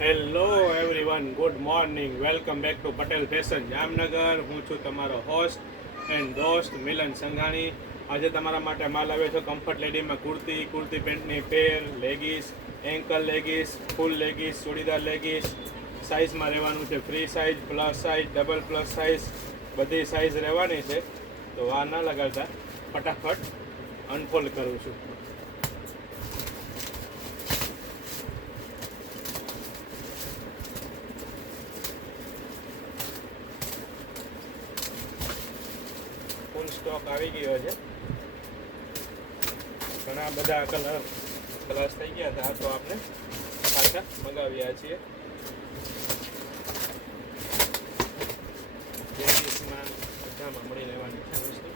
Hello everyone, good morning. Welcome back to Patel fashion Jamnagar. હું છું તમારો હોસ્ટ એન્ડ દોસ્ત મિલન સંઘાણી. આજે તમારા માટે માલ આવ્યો છે કમ્ફર્ટ લેડીમાં કુર્તી પેન્ટની પેર, લેગીસ, એન્કલ લેગીસ, ફૂલ લેગીસ, ચોડીદાર લેગીસ. સાઇઝમાં રહેવાનું છે free size, plus size, double plus size, બધી સાઇઝ રહેવાની છે. તો આ ના લગાડતા ફટાફટ અનફોલ્ડ કરું છું. ફૂલ સ્ટોક આવી ગયો છે. ઘણા બધા કલર ખલાસ થઈ ગયા હતા, તો આપણે પાછા મગાવ્યા છીએ. લેડીઝમાં બધામાં મળી લેવાની છે વસ્તુ.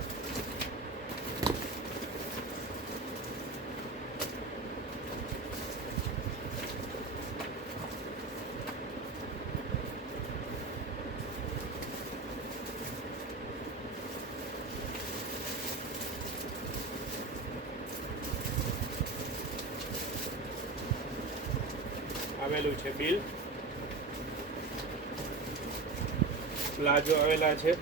આવેલું છે બિલ, પ્લાઝો આવેલા છે,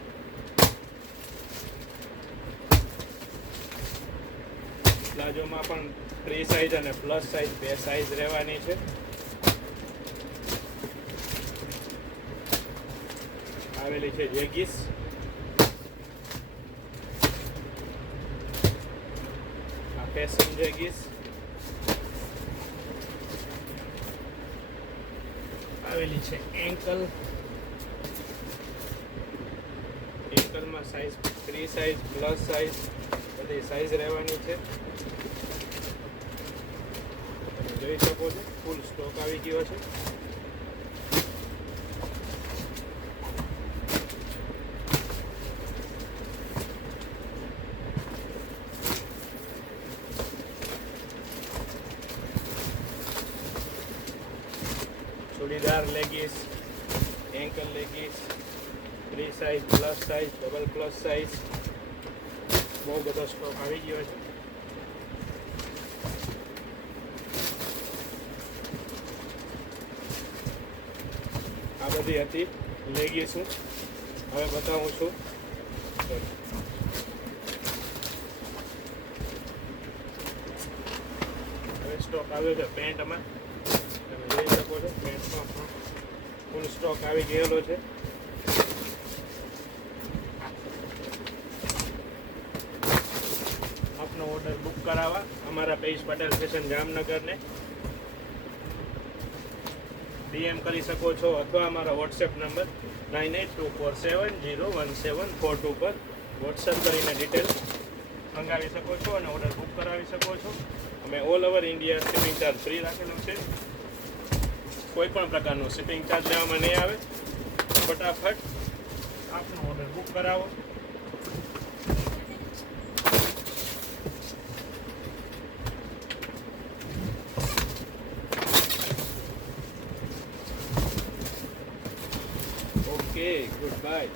પ્લાઝોમાં પણ ફ્રી સાઇઝ અને પ્લસ સાઇઝ બે સાઇઝ રહેવાની છે. આવેલી છે જેગીસ, આ ફેશન જેગીસ. આવેલી છે એન્કલ, એન્કલમાં size free size, plus size બધી સાઇઝ રહેવાની છે. તમે જોઈ શકો છો ફૂલ સ્ટોક આવી ગયો છે. Churidar leggings, ankle leggings, free size, plus size, double plus size, બહુ બધો સ્ટોક આવી ગયો છે. આ બધી હતી લેગીસ. હું હવે બતાવું છું. હવે સ્ટોક આવ્યો છે પેન્ટમાં. તમે જોઈ શકો છો પેન્ટમાં પણ ફૂલ સ્ટોક આવી ગયેલો છે. આપનો ઓર્ડર બુક કરાવવા અમારા પેજ પટેલ ફેશન જામનગરને ડીએમ કરી શકો છો, અથવા અમારા વોટ્સએપ નંબર 9824701742 પર વોટ્સએપ કરીને ડિટેલ મંગાવી શકો છો અને ઓર્ડર બુક કરાવી શકો છો. અમે all over India shipping charge free રાખેલો છે. કોઈ પણ પ્રકારનો શિપિંગ ચાર્જ લેવામાં નહીં આવે. ફટાફટ આપનો ઓર્ડર બુક કરાવો. Okay, good bye.